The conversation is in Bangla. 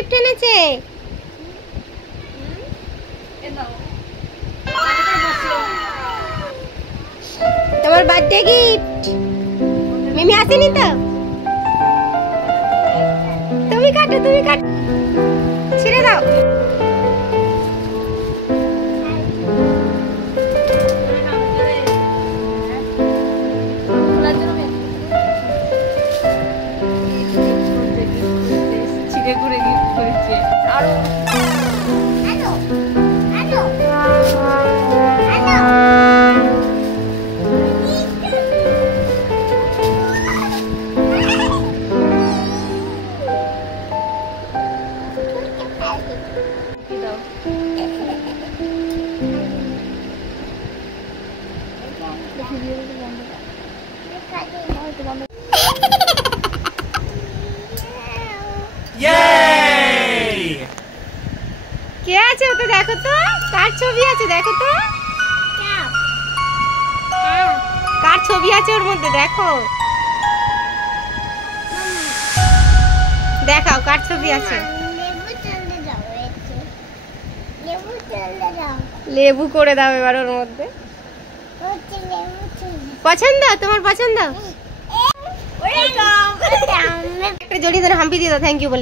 গিফট এনেছে? তোমার বার্থডে গিফট। মিমি আসেনি তো? তুমি কাটো, তুমি কাটো, ছেড়ে দাও। করে গিফট করেছে আর কে আছে ওতে? দেখো তো কার ছবি আছে, দেখো তো কার ছবি আছে ওর মধ্যে, দেখো, দেখাও কার ছবি আছে। লেবু করে দাও এবার ওর মধ্যে। পছন্দ? তোমার পছন্দ? একটা জড়িয়ে ধরে হাম্পি দিয়ে দাও থ্যাংক ইউ বলে।